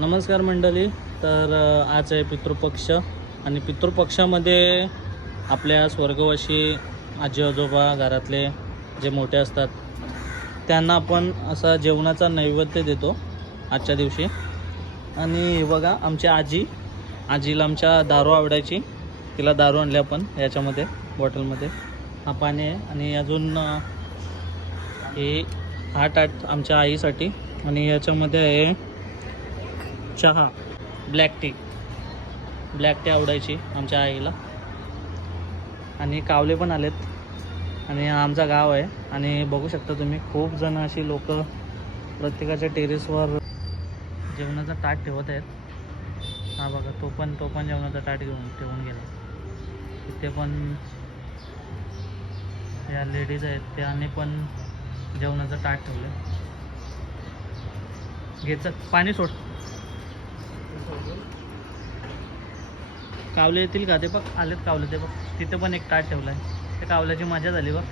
नमस्कार मंडळी. तर आज आहे पितृपक्ष आणि पितृपक्षामध्ये आपल्या स्वर्गवासी आजी आजोबा घरातले जे मोठे असतात त्यांना आपण असा जेवणाचा नैवेद्य देतो आजच्या दिवशी. आणि हे बघा आमची आजीला आमच्या दारू आवडायची, तिला दारू आणली आपण याच्यामध्ये बॉटलमध्ये. हा पाणी आहे आणि अजून हे हा ताट आमच्या आईसाठी आणि याच्यामध्ये आहे चहा, ब्लॅक टी आवडायची आमच्या आईला. आणि कावले पण आलेत आणि हा आमचा गाव आहे. आणि बघू शकता तुम्ही खूप जण अशी लोक प्रत्येकाच्या टेरेसवर जेवणाचा ताट ठेवत आहेत. हा बघा तो पण जेवणाचा ताट ठेवून गेला. तिथे पण या लेडीज आहेत त्याने पण जेवणाचं ताट ठेवलं. घ्यायचं पाणी सोड. कावले येतील का ते बघ, आलेत कावले ते बघ. तिथे पण एक ताट ठेवला आहे. त्या कावल्याची मजा झाली बघ.